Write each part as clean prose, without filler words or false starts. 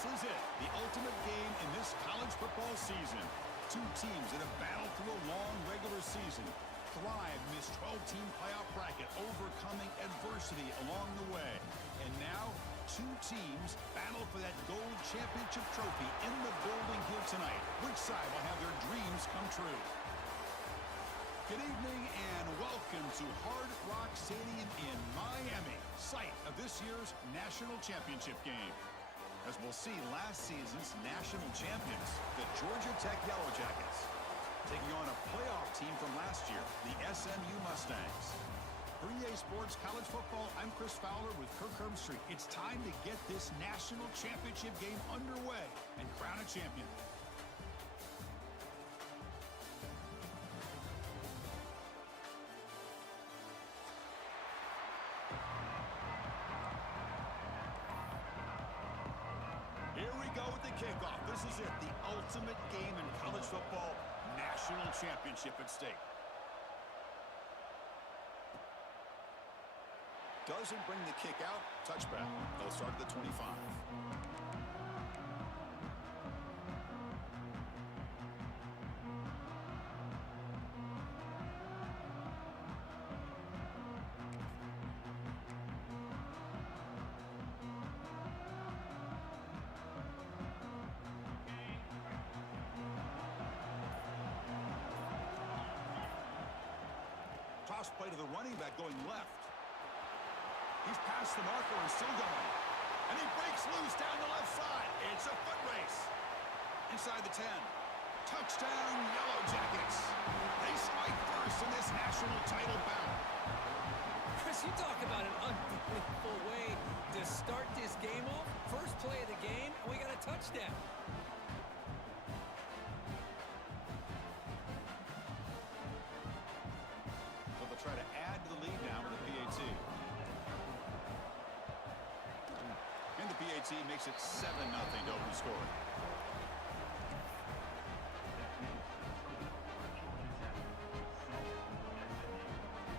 This is it, the ultimate game in this college football season. Two teams that have battled through a long regular season, thrive in this 12-team playoff bracket, overcoming adversity along the way. And now, two teams battle for that gold championship trophy in the building here tonight. Which side will have their dreams come true? Good evening and welcome to Hard Rock Stadium in Miami, site of this year's national championship game. As we'll see, last season's national champions, the Georgia Tech Yellow Jackets, taking on a playoff team from last year, the SMU Mustangs. For EA Sports College Football, I'm Chris Fowler with Kirk Herbstreit. It's time to get this national championship game underway and crown a champion. Here we go with the kickoff. This is it, the ultimate game in college football, national championship at stake. Doesn't bring the kick out, touchback. They'll start at the 25. Toss play to the running back going left. He's past the marker and still going. And he breaks loose down the left side. It's a foot race. Inside the 10. Touchdown, Yellow Jackets. They strike first in this national title bout. Chris, you talk about an unbelievable way to start this game off. First play of the game, and we got a touchdown. Try to add to the lead now with the PAT. And the PAT makes it 7-0 to open score.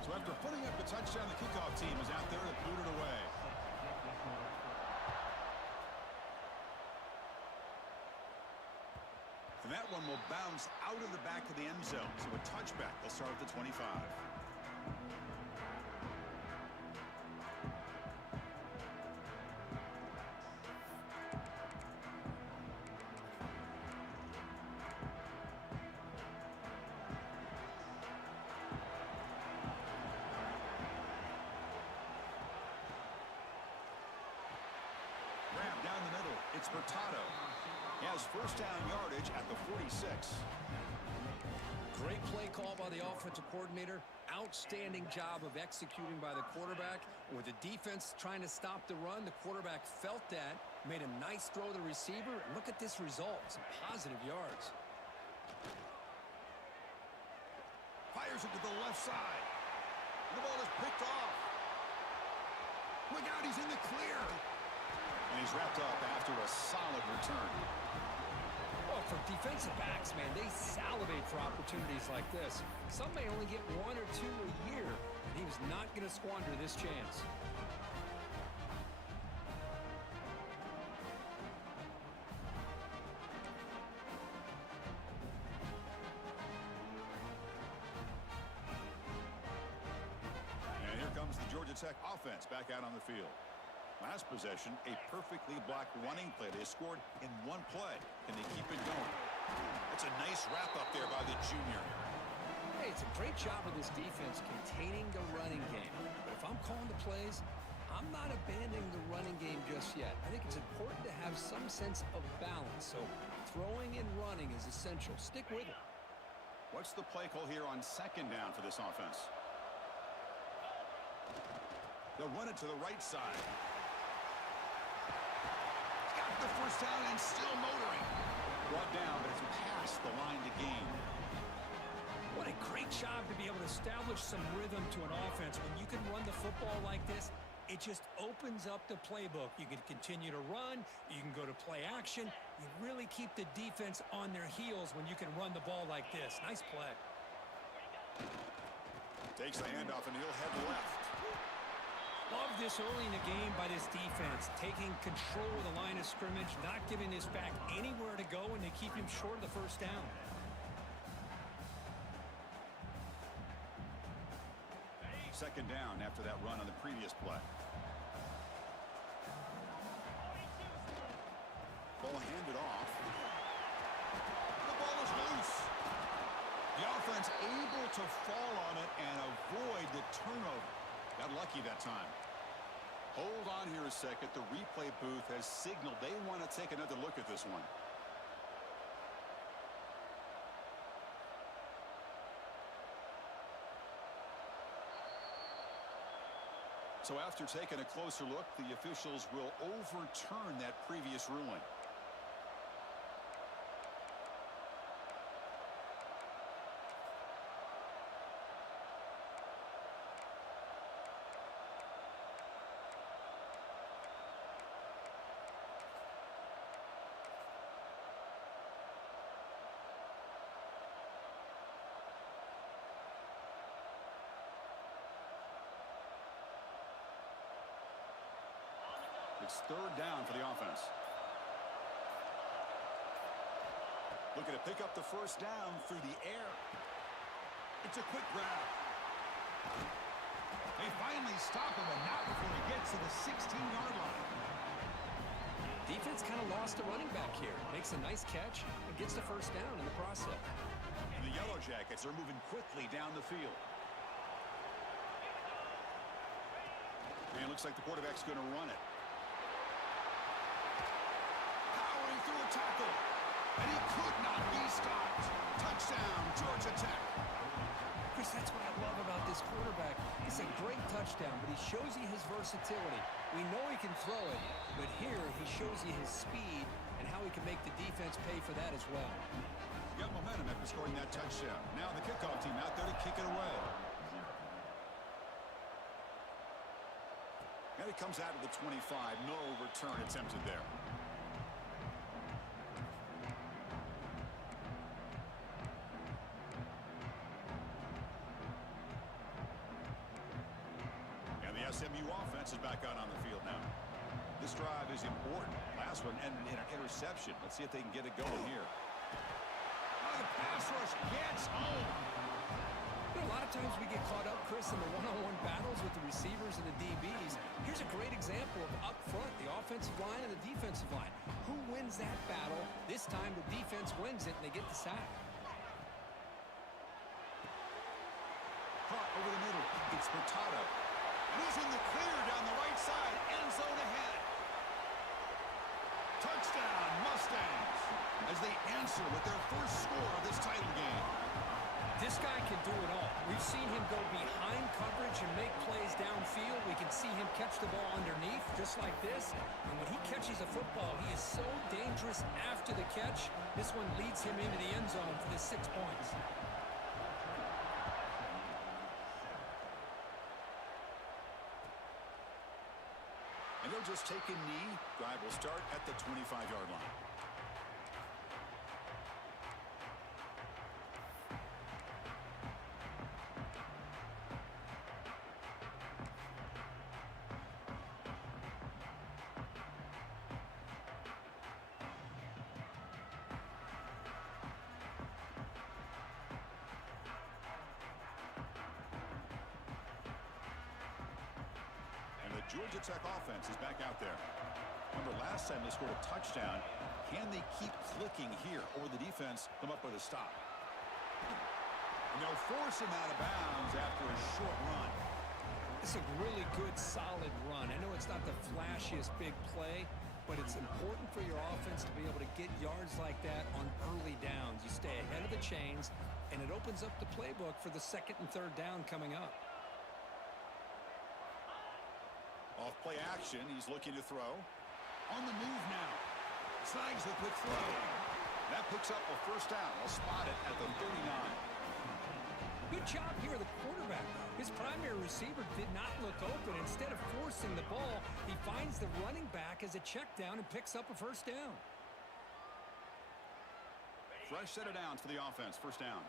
So after putting up the touchdown, the kickoff team is out there to boot it away. And that one will bounce out of the back of the end zone. So a touchback. They'll start at the 25. Down the middle, it's Hurtado. He has first down yardage at the 46. Great play call by the offensive coordinator. Outstanding job of executing by the quarterback. With the defense trying to stop the run, the quarterback felt that, made a nice throw to the receiver. And look at this result, some positive yards. Fires it to the left side. And the ball is picked off. Look out, he's in the clear. And he's wrapped up after a solid return. Well, for defensive backs, man, they salivate for opportunities like this. Some may only get one or two a year, and he was not going to squander this chance. And here comes the Georgia Tech offense back out on the field. Last possession, a perfectly blocked running play. They scored in one play. Can they keep it going? That's a nice wrap-up there by the junior. Hey, it's a great job of this defense containing the running game. But if I'm calling the plays, I'm not abandoning the running game just yet. I think it's important to have some sense of balance. So throwing and running is essential. Stick with it. What's the play call here on second down for this offense? They'll run it to the right side. The first down and still motoring. Brought down, but it's past the line to gain. What a great job to be able to establish some rhythm to an offense. When you can run the football like this, it just opens up the playbook. You can continue to run. You can go to play action. You really keep the defense on their heels when you can run the ball like this. Nice play. Takes the handoff, and he'll head left. Love this early in the game by this defense, taking control of the line of scrimmage, not giving this back anywhere to go, and they keep him short of the first down. Second down after that run on the previous play. Ball handed off. The ball is loose. The offense able to fall on it and avoid the turnover. Got lucky that time. Hold on here a second. The replay booth has signaled they want to take another look at this one. So after taking a closer look, the officials will overturn that previous ruling. It's third down for the offense. Looking to pick up the first down through the air. It's a quick grab. They finally stop him, and not before he gets to the 16-yard line. Defense kind of lost a running back here. Makes a nice catch and gets the first down in the process. And the Yellow Jackets are moving quickly down the field. And it looks like the quarterback's going to run it. Through a tackle, and he could not be stopped. Touchdown, Georgia Tech. Chris, that's what I love about this quarterback. It's a great touchdown, but he shows you his versatility. We know he can throw it, but here he shows you his speed and how he can make the defense pay for that as well. Got momentum after scoring that touchdown. Now the kickoff team out there to kick it away. And he comes out of the 25. No return attempted there. SMU offense is back out on the field now. This drive is important. Last one ended in an interception. Let's see if they can get it going here. Oh, the pass rush gets home. You know, a lot of times we get caught up, Chris, in the one-on-one battles with the receivers and the DBs. Here's a great example of up front, the offensive line and the defensive line. Who wins that battle? This time the defense wins it, and they get the sack. Caught over the middle. It's Hurtado. He's in the clear down the right side. End zone ahead. Touchdown, Mustangs, as they answer with their first score of this title game. This guy can do it all. We've seen him go behind coverage and make plays downfield. We can see him catch the ball underneath, just like this. And when he catches a football, he is so dangerous after the catch. This one leads him into the end zone for the 6 points. And they'll just take a knee. Drive will start at the 25-yard line. Georgia Tech offense is back out there. Remember, last time they scored a touchdown. Can they keep clicking here, or the defense come up with a stop? And they'll force him out of bounds after a short run. It's a really good, solid run. I know it's not the flashiest big play, but it's important for your offense to be able to get yards like that on early downs. You stay ahead of the chains, and it opens up the playbook for the second and third down coming up. Off play action, he's looking to throw. On the move now. Snags the quick throw. That picks up a first down. I'll spot it at the 39. Good job here, the quarterback. His primary receiver did not look open. Instead of forcing the ball, he finds the running back as a check down and picks up a first down. Fresh set of downs for the offense. First down.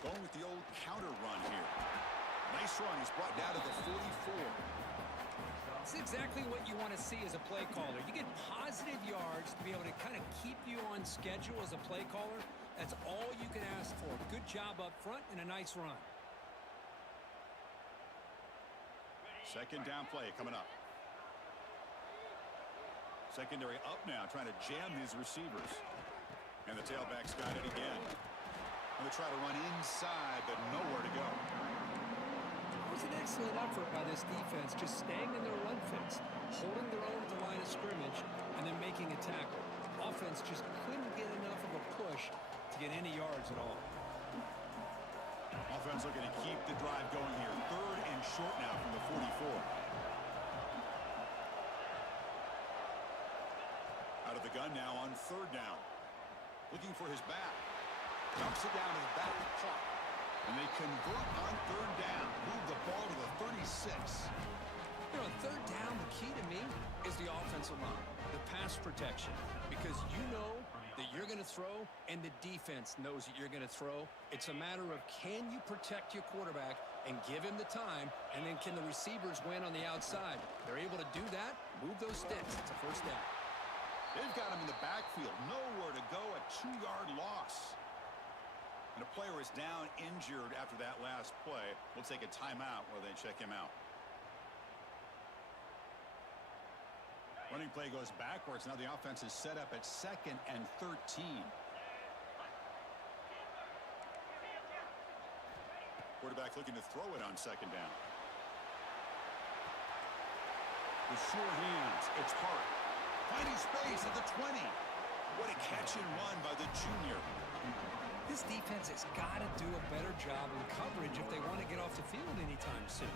Going with the old counter run here. Nice run. He's brought down to the 44. It's exactly what you want to see as a play caller. You get positive yards to be able to kind of keep you on schedule as a play caller. That's all you can ask for. Good job up front and a nice run. Second down play coming up. Secondary up now, trying to jam these receivers. And the tailback's got it again. And they try to run inside, but nowhere to go. It was an excellent effort by this defense, just staying in their run fence, holding their own at the line of scrimmage, and then making a tackle. Offense just couldn't get enough of a push to get any yards at all. Offense looking to keep the drive going here. Third and short now from the 44. Out of the gun now on third down. Looking for his back. Dumps it down to the back clock. And they convert on third down. Move the ball to the 36. You know, third down, the key to me is the offensive line, the pass protection. Because you know that you're going to throw, and the defense knows that you're going to throw. It's a matter of can you protect your quarterback and give him the time, and then can the receivers win on the outside? They're able to do that, move those sticks. It's a first down. They've got him in the backfield. Nowhere to go, a 2-yard loss. And a player is down injured after that last play. We'll take a timeout while they check him out. Running play goes backwards. Now the offense is set up at 2nd and 13. Quarterback looking to throw it on 2nd down. The sure hands. It's Hart. Finding space at the 20. What a catch and run by the junior. This defense has got to do a better job in coverage if they want to get off the field anytime soon.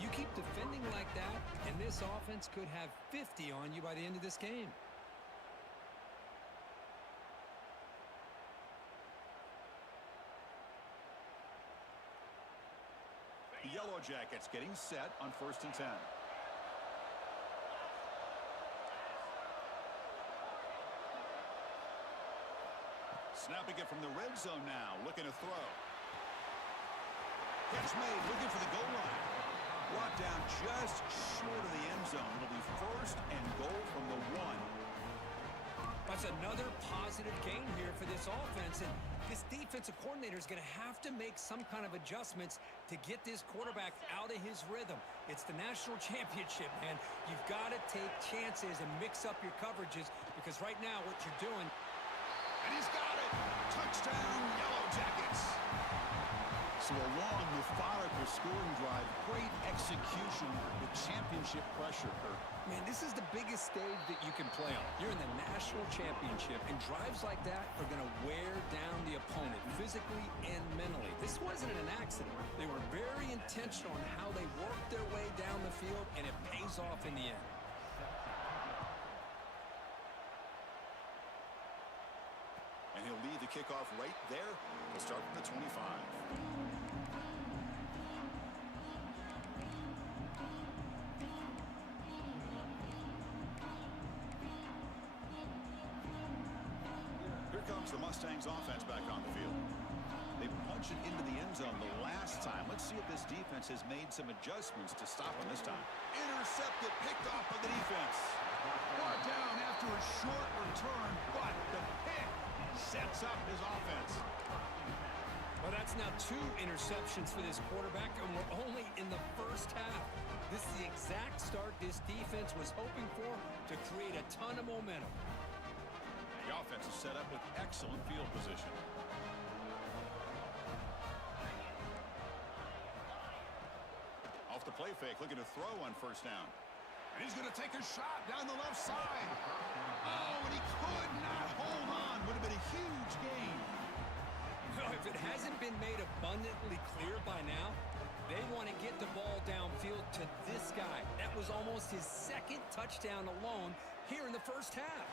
You keep defending like that, and this offense could have 50 on you by the end of this game. The Yellow Jackets getting set on 1st and 10. Snapping it from the red zone now, looking to throw. Catch made, looking for the goal line. Brought down just short of the end zone. It'll be 1st and goal from the 1. That's another positive gain here for this offense, and this defensive coordinator is going to have to make some kind of adjustments to get this quarterback out of his rhythm. It's the national championship, man. You've got to take chances and mix up your coverages, because right now what you're doing... And he's got it! Touchdown, Yellow Jackets! So a long, methodical scoring drive. Great execution with championship pressure, Kurt. Man, this is the biggest stage that you can play on. You're in the national championship, and drives like that are going to wear down the opponent physically and mentally. This wasn't an accident. They were very intentional on how they worked their way down the field, and it pays off in the end. And he'll lead the kickoff right there. We'll start from the 25. Here comes the Mustangs offense back on the field. They punched it into the end zone the last time. Let's see if this defense has made some adjustments to stop them this time. Intercepted, picked off by the defense. Brought down after a short return, but the pick sets up his offense. Well, that's now 2 interceptions for this quarterback, and we're only in the first half. This is the exact start this defense was hoping for to create a ton of momentum. The offense is set up with excellent field position. Off the play fake, looking to throw on 1st down. And he's going to take a shot down the left side. Oh, and he could not hold on. Would have been a huge gain. Well, if it hasn't been made abundantly clear by now, they want to get the ball downfield to this guy. That was almost his 2nd touchdown alone here in the first half.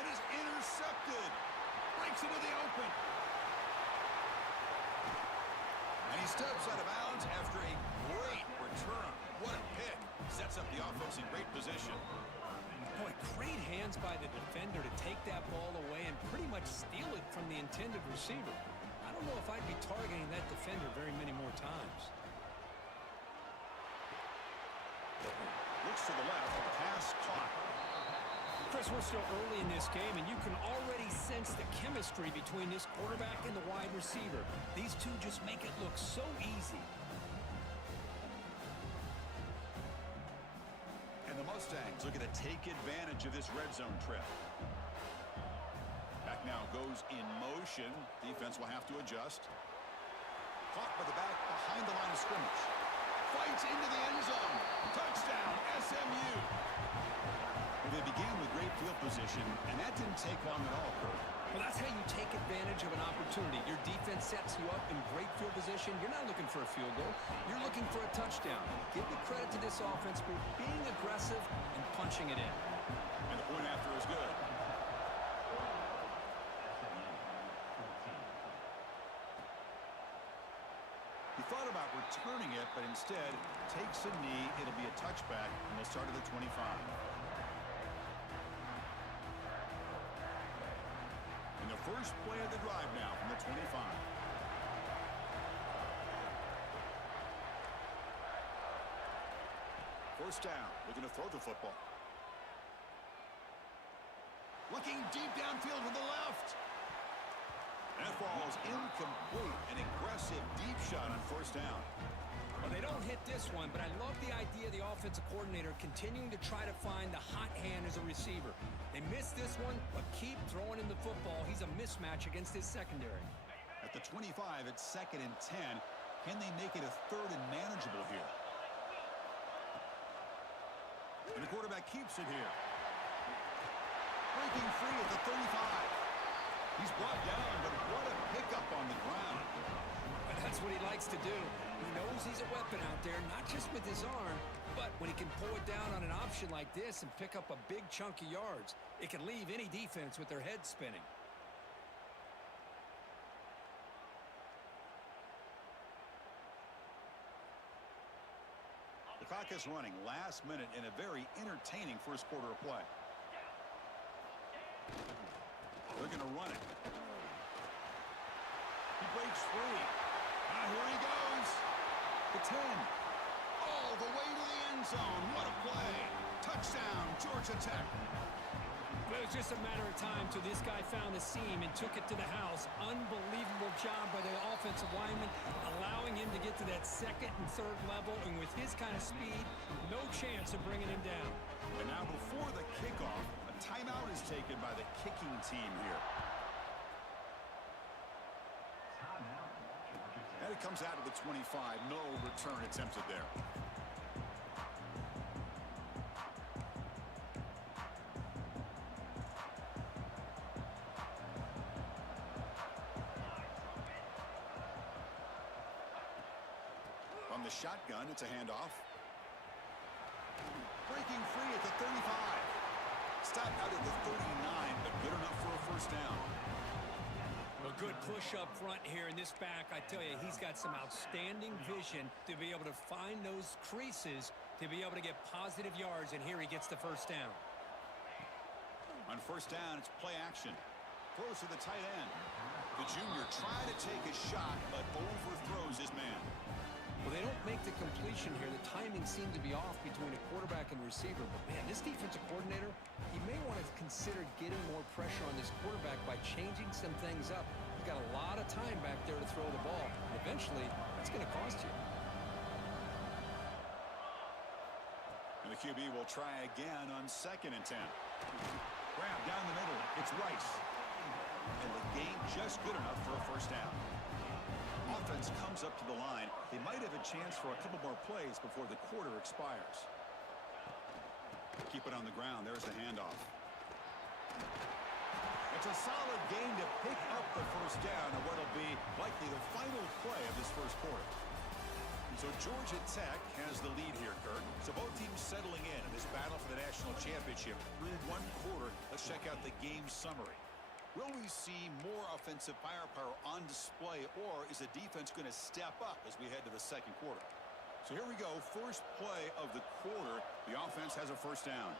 And is intercepted. Breaks into the open. And he steps out of bounds after a great return. What a pick. Sets up the offense in great position. Boy, great hands by the defender to take that ball away and pretty much steal it from the intended receiver. I don't don't know if I'd be targeting that defender very many more times. Looks to the left, pass caught. Chris, we're still early in this game, and you can already sense the chemistry between this quarterback and the wide receiver. These two just make it look so easy. And the Mustangs looking to take advantage of this red zone trip. Back now goes in motion. Defense will have to adjust. Caught by the back behind the line of scrimmage. Fights into the end zone. Touchdown, SMU. They began with great field position, and that didn't take long at all, Kurt. Well, that's how you take advantage of an opportunity. Your defense sets you up in great field position. You're not looking for a field goal. You're looking for a touchdown. Give the credit to this offense for being aggressive and punching it in. And the point after is good. He thought about returning it, but instead takes a knee. It'll be a touchback, and they'll start at the 25. And the first play of the drive now from the 25. First down, looking to throw the football. Looking deep downfield to the left. That ball's incomplete. An aggressive deep shot on first down. Well, they don't hit this one, but I love the idea of the offensive coordinator continuing to try to find the hot hand as a receiver. They missed this one, but keep throwing him the football. He's a mismatch against his secondary. At the 25, it's 2nd and 10. Can they make it a 3rd and manageable here? And the quarterback keeps it here. Breaking free at the 35. He's brought down, but what a pickup on the ground. But that's what he likes to do. He knows he's a weapon out there, not just with his arm, but when he can pull it down on an option like this and pick up a big chunk of yards, it can leave any defense with their head spinning. The clock is running last minute in a very entertaining first quarter of play. They're going to run it. He breaks free. Here he goes. The 10. All the way to the end zone. What a play. Touchdown, Georgia Tech. But it was just a matter of time till this guy found the seam and took it to the house. Unbelievable job by the offensive lineman, allowing him to get to that 2nd and 3rd level. And with his kind of speed, no chance of bringing him down. And now before the kickoff, a timeout is taken by the kicking team here. And it comes out of the 25. No return attempted there. From the shotgun, it's a handoff. Breaking free at the 35. Stopped out at the 39, but good enough for a first down. A good push up front here in this back. I tell you, he's got some outstanding vision to be able to find those creases, to be able to get positive yards, and here he gets the first down. On first down, it's play action. Throws to the tight end. The junior trying to take a shot, but overthrows his man. Well, they don't make the completion here. The timing seemed to be off between a quarterback and receiver. But, man, this defensive coordinator, he may want to consider getting more pressure on this quarterback by changing some things up. He's got a lot of time back there to throw the ball. And eventually, that's going to cost you. And the QB will try again on 2nd and 10. Grab down the middle. It's Rice. And the game just good enough for a first down. Offense comes up to the line. They might have a chance for a couple more plays before the quarter expires. Keep it on the ground. There's the handoff. It's a solid gain to pick up the first down on what will be likely the final play of this first quarter. So Georgia Tech has the lead here, Kurt. So both teams settling in this battle for the national championship through one quarter. Let's check out the game summary. Will we see more offensive firepower on display, or is the defense going to step up as we head to the second quarter? So here we go. First play of the quarter. The offense has a first down.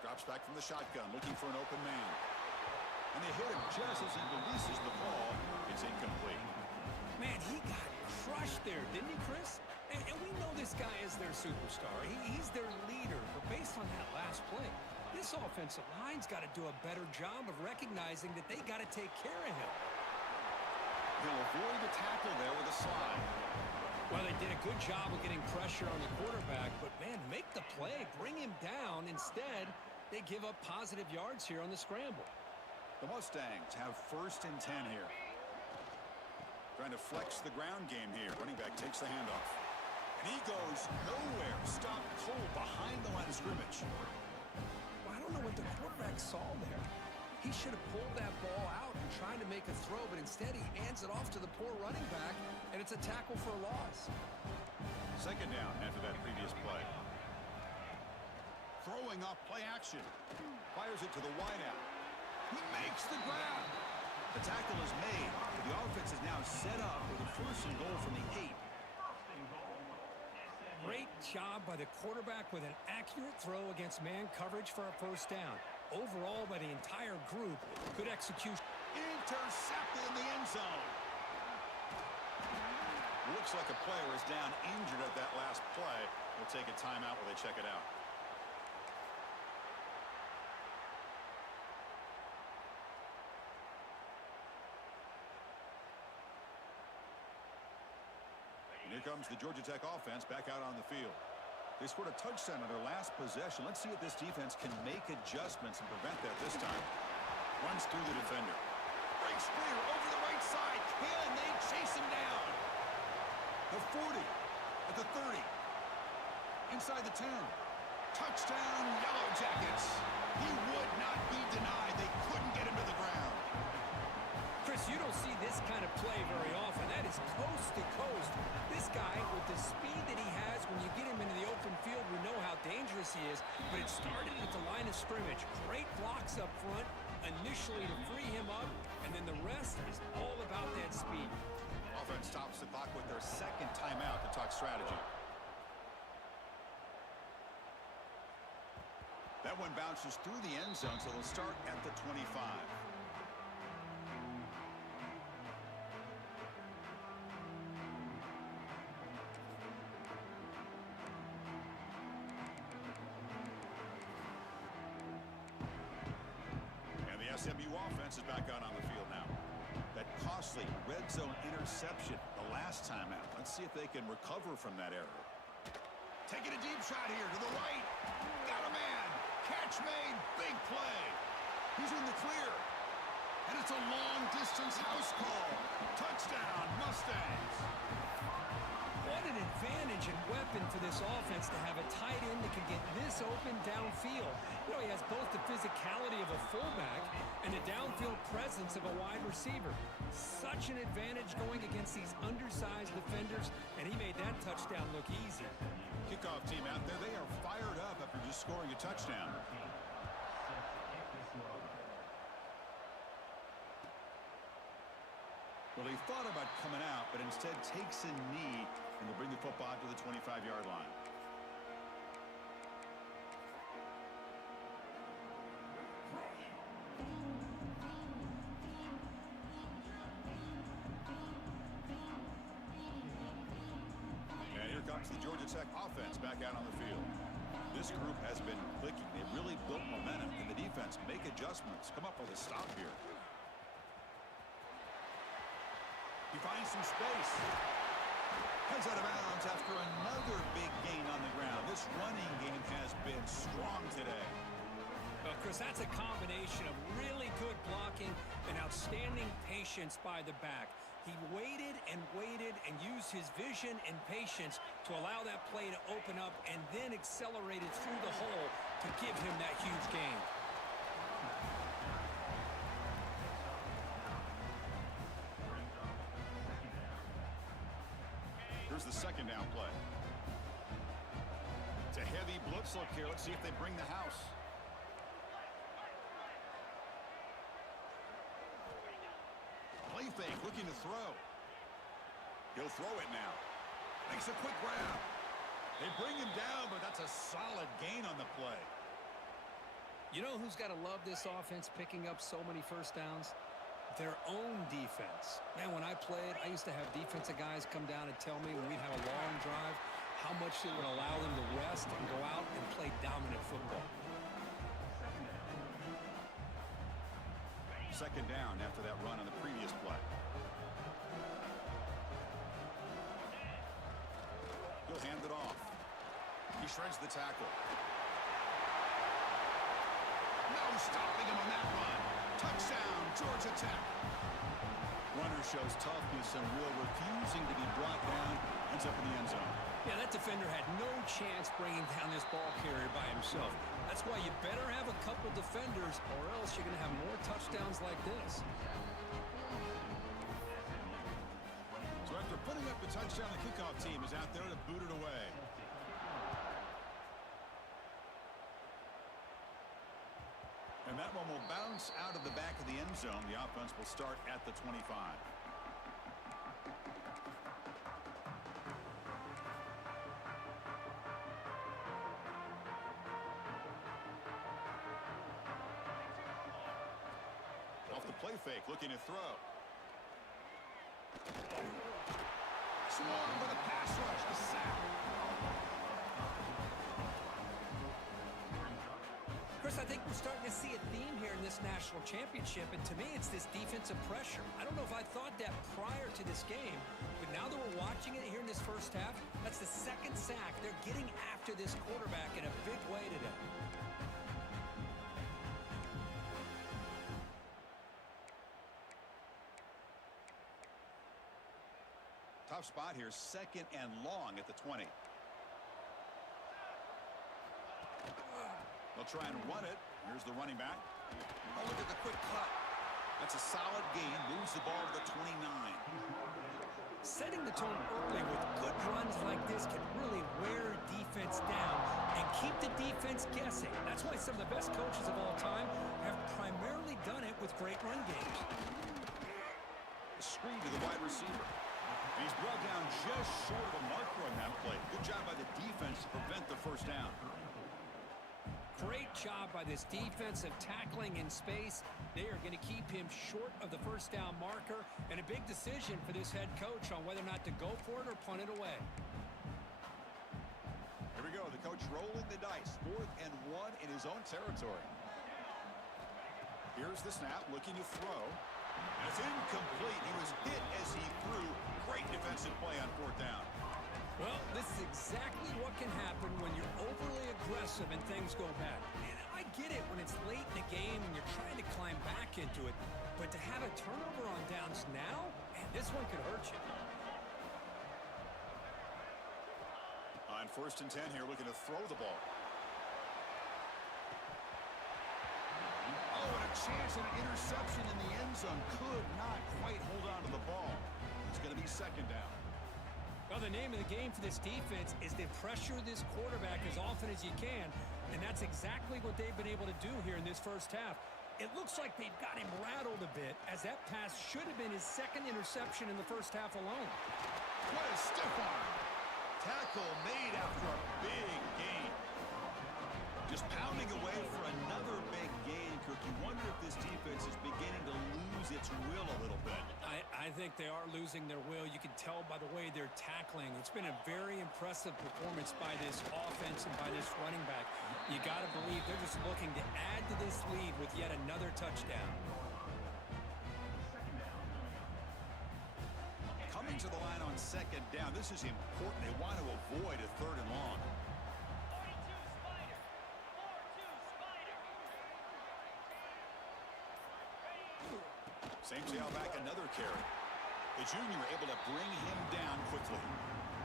Drops back from the shotgun, looking for an open man. And And they hit him just as he releases the ball. It's incomplete. Man, he got crushed there, didn't he, Chris? And we know this guy is their superstar. He's their leader. But based on that last play, this offensive line's got to do a better job of recognizing that they got to take care of him. He'll avoid the tackle there with a slide. Well, they did a good job of getting pressure on the quarterback, but, man, make the play, bring him down. Instead, they give up positive yards here on the scramble. The Mustangs have 1st and 10 here. Trying to flex the ground game here. Running back takes the handoff. And he goes nowhere. Stopped cold behind the line of scrimmage. Well, I don't know what the quarterback saw there. He should have pulled that ball out and tried to make a throw, but instead he hands it off to the poor running back, and it's a tackle for a loss. 2nd down after that previous play. Throwing off play action. Fires it to the wideout. He makes the grab. The tackle is made. The offense is now set up with a 1st and goal from the 8. Great job by the quarterback with an accurate throw against man coverage for a 1st down. Overall, by the entire group, good execution. Intercepted in the end zone. Looks like a player is down injured at that last play. We'll take a timeout while they check it out. And here comes the Georgia Tech offense back out on the field. They scored a touchdown on their last possession. Let's see if this defense can make adjustments and prevent that this time. Runs through the defender. Breaks clear over the right side. Can they chase him down? The 40. At the 30. Inside the 10. Touchdown, Yellow Jackets. He would not be denied. They couldn't get him to the ground. Chris, you don't see this kind of play very often. That is coast to coast. This guy, with the speed that he has, when you get him into the open field, we know how dangerous he is. But it started at the line of scrimmage. Great blocks up front, initially to free him up, and then the rest is all about that speed. Offense stops the clock with their 2nd timeout to talk strategy. That one bounces through the end zone, so they'll start at the 25. SMU offense is back out on the field now. That costly red zone interception the last time out. Let's see if they can recover from that error. Taking a deep shot here to the right. Got a man. Catch made. Big play. He's in the clear. And it's a long-distance house call. Touchdown, Mustangs. What an advantage and weapon for this offense to have a tight end that can get this open downfield. You know, he has both the physicality of a fullback and the downfield presence of a wide receiver. Such an advantage going against these undersized defenders, and he made that touchdown look easy. Kickoff team out there, they are fired up after just scoring a touchdown. Well, he thought about coming out, but instead takes a knee, and they'll bring the football to the 25-yard line. And here comes the Georgia Tech offense back out on the field. This group has been clicking. They've really built momentum. Can the defense make adjustments? Come up with a stop here. He finds some space. Heads out of bounds after another big gain on the ground. This running game has been strong today. Well, Chris, that's a combination of really good blocking and outstanding patience by the back. He waited and used his vision and patience to allow that play to open up and then accelerated through the hole to give him that huge gain. Here's the 2nd down play. It's a heavy blitz look here. Let's see if they bring the house. Play fake, looking to throw. He'll throw it now. Makes a quick grab. They bring him down, but that's a solid gain on the play. You know who's got to love this offense picking up so many first downs? Their own defense. Man, when I played, I used to have defensive guys come down and tell me when we'd have a long drive how much it would allow them to rest and go out and play dominant football. Second down after that run on the previous play. He'll hand it off. He shreds the tackle. No stopping him on that run. Touchdown, Georgia Tech. Runner shows toughness and real refusing to be brought down. Ends up in the end zone. Yeah, that defender had no chance bringing down this ball carrier by himself. That's why you better have a couple defenders or else you're going to have more touchdowns like this. So after putting up the touchdown, the kickoff team is out there to boot it away. And that one will bounce out of the back of the end zone. The offense will start at the 25. Off the play fake, looking to throw. Swarm with a pass rush, a sack. Chris, I think we're starting to see a theme here in this national championship, and to me, it's this defensive pressure. I don't know if I thought that prior to this game, but now that we're watching it here in this first half, that's the second sack. They're getting after this quarterback in a big way today. Tough spot here, second and long at the 20. They'll try and run it. Here's the running back. Oh, look at the quick cut. That's a solid gain. Moves the ball to the 29. Setting the tone early with good runs like this can really wear defense down and keep the defense guessing. That's why some of the best coaches of all time have primarily done it with great run games. A screen to the wide receiver. He's brought down just short of a marker on that play. Good job by the defense to prevent the first down. Great job by this defensive tackling in space. They are going to keep him short of the first down marker, and a big decision for this head coach on whether or not to go for it or punt it away. Here we go. The coach rolling the dice. 4th and 1 in his own territory. Here's the snap, looking to throw. And it's incomplete. He was hit as he threw. Great defensive play on 4th down. Well, this is exactly what can happen when you're overly aggressive and things go bad. And I get it when it's late in the game and you're trying to climb back into it. But to have a turnover on downs now, man, this one could hurt you. On 1st and 10 here, looking to throw the ball. Oh, and a chance at an interception in the end zone. Could not quite hold on to the ball. It's going to be 2nd down. Well, the name of the game for this defense is to pressure this quarterback as often as you can, and that's exactly what they've been able to do here in this first half. It looks like they've got him rattled a bit, as that pass should have been his 2nd interception in the first half alone. What a stiff arm. Tackle made after a big gain. Just pounding away for another big gain, Kirk. You wonder if this defense is beginning to lose its will a little bit. I think they are losing their will. You can tell by the way they're tackling. It's been a very impressive performance by this offense and by this running back. You got to believe they're just looking to add to this lead with yet another touchdown. Coming to the line on 2nd down, this is important. They want to avoid a 3rd and long. Same tailback, another carry. The junior able to bring him down quickly.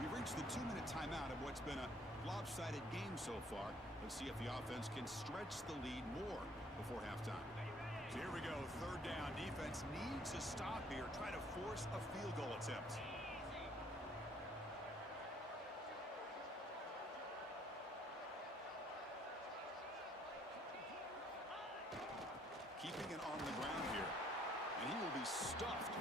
We've reached the 2-minute timeout of what's been a lopsided game so far. Let's see if the offense can stretch the lead more before halftime. So here we go, 3rd down. Defense needs to stop here, try to force a field goal attempt. Keeping it on the ground here. And he will be stuffed